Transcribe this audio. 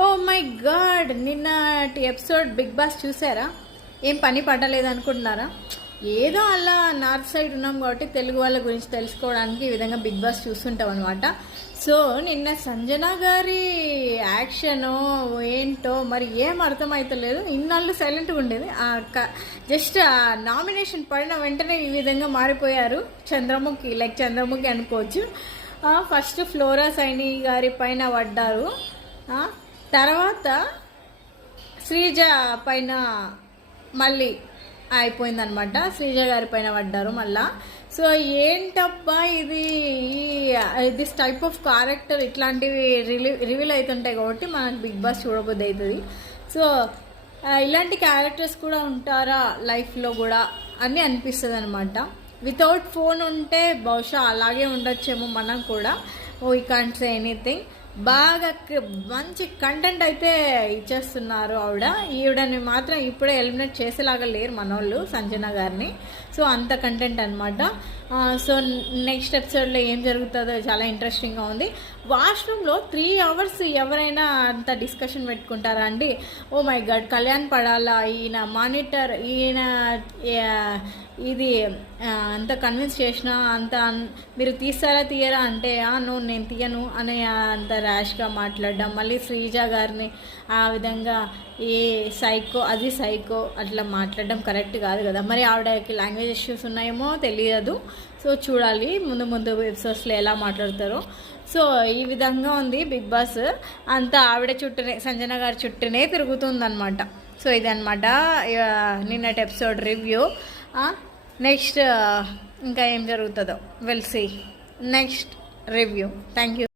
Oh my God, నిన్నటి episode big boss చూసారా? ఏం పని పట్టలేదు అనుకుంటున్నారా? ఏదో అలా నార్త్ సైడ్ ఉన్నాం కాబట్టి తెలుగు వాళ్ళ గురించి తెలుసుకోవడానికి ఈ విధంగా బిగ్ బాస్ చూస్తుంటాం అనమాట. సో నిన్న సంజన గారి యాక్షనో ఏంటో మరి ఏం అర్థమవుతలేదు. ఇన్నాళ్ళు సైలెంట్గా ఉండేది, జస్ట్ నామినేషన్ పడిన వెంటనే ఈ విధంగా మారిపోయారు. చంద్రముఖి అనుకోవచ్చు. ఫస్ట్ ఫ్లోరా సైని గారి పైన పడ్డారు, తర్వాత శ్రీజ పైన మళ్ళీ అయిపోయిందనమాట. శ్రీజ గారి పైన పడ్డారు మళ్ళా. సో ఏంటబ్బా దిస్ టైప్ ఆఫ్ క్యారెక్టర్ ఇట్లాంటివి రివీల్ అవుతుంటాయి కాబట్టి మనకు బిగ్ బాస్ చూడబోద్ది అవుతుంది. సో ఇలాంటి క్యారెక్టర్స్ కూడా ఉంటారా లైఫ్లో కూడా అని అనిపిస్తుంది అనమాట. వితౌట్ ఫోన్ ఉంటే బహుశా అలాగే ఉండొచ్చేమో మనం కూడా. We can't say anything. బాగా మంచి కంటెంట్ అయితే ఇచ్చేస్తున్నారు ఈవిడని మాత్రం ఇప్పుడే ఎలిమినేట్ చేసేలాగా లేరు మనోళ్ళు, సంజన గారిని. సో అంత కంటెంట్ అనమాట. సో నెక్స్ట్ ఎపిసోడ్లో ఏం జరుగుతుందో చాలా ఇంట్రెస్టింగ్గా ఉంది. వాష్రూమ్లో 3 hours ఎవరైనా అంత డిస్కషన్ పెట్టుకుంటారా అండి? ఓ మై గాడ్, కళ్యాణ్ పడాలా, ఈయన మానిటర్, ఈయన ఇది అంత కన్విన్స్ చేసిన అంత మీరు తీయరా అంటే నువ్వు నేను తీయను అనే అంత ర్యాష్గా మాట్లాడడం, మళ్ళీ శ్రీజ గారిని ఆ విధంగా సైకో అట్లా మాట్లాడడం కరెక్ట్ కాదు కదా. మరి ఆవిడకి లాంగ్వేజ్ ఇష్యూస్ ఉన్నాయేమో తెలియదు. సో చూడాలి ముందు ఎపిసోడ్స్లో ఎలా మాట్లాడతారో. సో ఈ విధంగా ఉంది బిగ్ బాస్. అంతా ఆవిడ చుట్టూనే, సంజన గారి చుట్టూనే తిరుగుతుందన్నమాట. సో ఇదన్నమాట నిన్నటి ఎపిసోడ్ రివ్యూ. నెక్స్ట్ ఇంకా ఏం జరుగుతుందో will see next review. Thank you.